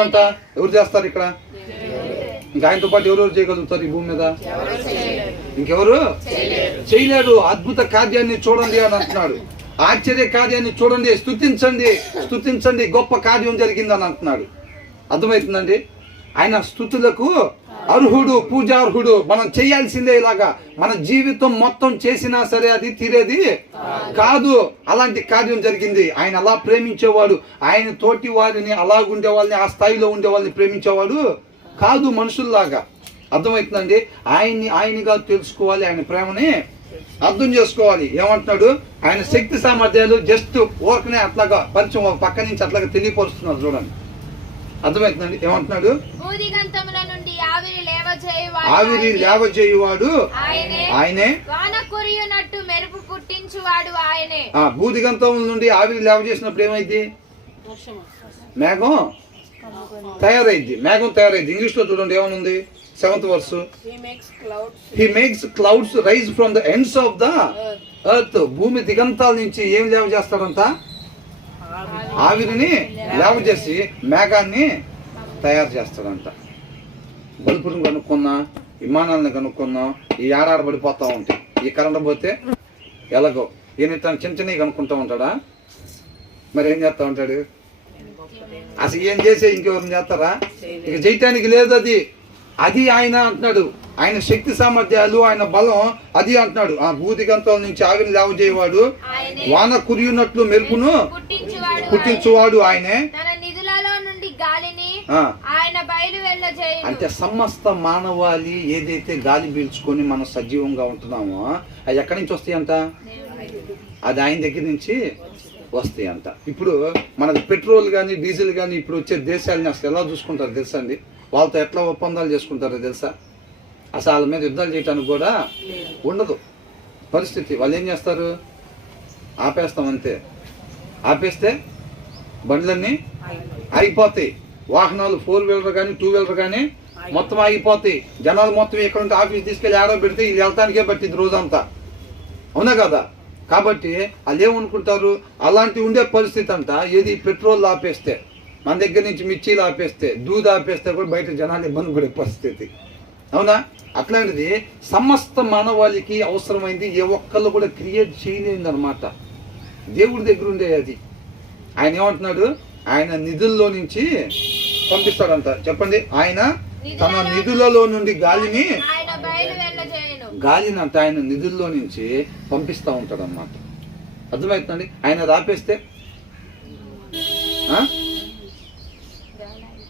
అంతా ఎవరు చేస్తారు ఇక్కడ? ఇంకా ఆయనతో పాటు ఎవరెవరు చేయగలుగుతారు ఈ భూమి మీద? ఇంకెవరు చేయలేరు. అద్భుత కార్యాన్ని చూడండి అని అంటున్నాడు. ఆశ్చర్య కార్యాన్ని చూడండి, స్తుతించండి, స్తుతించండి, గొప్ప కార్యం జరిగిందని అంటున్నాడు. అర్థమవుతుందండి? ఆయన స్తుతులకు అర్హుడు, పూజార్హుడు. మనం చేయాల్సిందే. ఇలాగా మన జీవితం మొత్తం చేసినా సరే అది తీరేది కాదు. అలాంటి కార్యం జరిగింది. ఆయన అలా ప్రేమించేవాడు. ఆయన తోటి వారిని అలాగుండే వాళ్ళని, ఆ స్థాయిలో ఉండే వాళ్ళని ప్రేమించేవాడు కాదు మనుషుల్లాగా. అర్థమవుతుందండి? ఆయనగా తెలుసుకోవాలి, ఆయన ప్రేమని అర్థం చేసుకోవాలి. ఏమంటున్నాడు? ఆయన శక్తి సామర్థ్యాలు జస్ట్ ఓర్కనే అట్లాగా పరిచయం ఒక పక్క నుంచి అట్లాగా తెలియపరుస్తున్నారు. చూడండి, అర్థమవుతుందండి? ఏమంటున్నాడు? ఆవిరి లేవజేయువాడు ఆయనే, భూదిగంతం నుండి ఆవిరి లేవజేసినప్పుడు ఏమైంది? మేఘం తయారైంది. మేఘం తయారైంది. ఇంగ్లీష్ లో చూడండి ఏమనుంది? 7th verse. He makes clouds rise from the ends of the earth. భూమి దిగంతాల నుంచి ఏం లేవ చేస్తాడంట? ఆవిరిని లేవ చేసి మేఘాన్ని తయారు చేస్తాడంట. బల్బులను కనుక్కున్నా, విమానాలను కనుక్కున్నా, ఈ ఆడాడబడిపోతా ఉంటాయి. ఈ కరెంట్ పోతే ఎలాగో ఈయన చిన్న చిన్నవి కనుక్కుంటూ ఉంటాడా? మరి ఏం చేస్తా ఉంటాడు? అసలు ఏం చేసే ఇంకెవరిని చేస్తారా? ఇక చేయటానికి లేదు. అది ఆయన అంటున్నాడు. ఆయన శక్తి సామర్థ్యాలు, ఆయన బలం అది అంటున్నాడు. ఆ భూదిగంతాల నుంచి ఆవిరిని లేవ చేయవాడు, వాన కురియున్నట్లు మెరుపును పుట్టించువాడు ఆయనే. అంటే సమస్త మానవాళి ఏదైతే గాలి పీల్చుకొని మనం సజీవంగా ఉంటున్నామో అది ఎక్కడి నుంచి వస్తాయంట? అది ఆయన దగ్గర నుంచి వస్తాయంట. ఇప్పుడు మనకు పెట్రోల్ కానీ డీజిల్ కానీ ఇప్పుడు వచ్చే దేశాలని అసలు ఎలా చూసుకుంటారు తెలుసా అండి? వాళ్ళతో ఎట్లా ఒప్పందాలు చేసుకుంటారో తెలుసా? అసలు వాళ్ళ మీద యుద్ధాలు చేయడానికి కూడా ఉండదు పరిస్థితి. వాళ్ళు ఏం చేస్తారు? ఆపేస్తాం అంతే. ఆపేస్తే బండ్లన్నీ ఆగిపోతాయి. వాహనాలు 4 వీలర్ కానీ 2 వీలర్ కానీ మొత్తం ఆగిపోతాయి. జనాలు మొత్తం ఇక్కడ ఉంటే ఆఫీస్ తీసుకెళ్ళి ఆడో పెడితే ఇది వెళ్తానికే పట్టింది రోజంతా. అవునా కదా? కాబట్టి వాళ్ళు ఏమనుకుంటారు? అలాంటి ఉండే పరిస్థితి అంట. ఏది పెట్రోల్ ఆపేస్తే, మన దగ్గర నుంచి మిర్చీలు ఆపేస్తే, దూది ఆపేస్తే కూడా బయట జనాలు ఇబ్బంది పడే పరిస్థితి. అవునా? అట్లాంటిది సమస్త మానవాళికి అవసరమైంది. ఏ ఒక్కళ్ళు కూడా క్రియేట్ చేయలేంది అనమాట. దేవుడి దగ్గర ఉండే అది. ఆయన ఏమంటున్నాడు? ఆయన నిధుల్లో నుంచి పంపిస్తాడంట. చెప్పండి. ఆయన తన నిధులలో నుండి గాలిని అంట ఆయన నిధుల్లో నుంచి పంపిస్తూ ఉంటాడు అన్నమాట. అర్థమవుతుందండి? ఆయన రాపేస్తే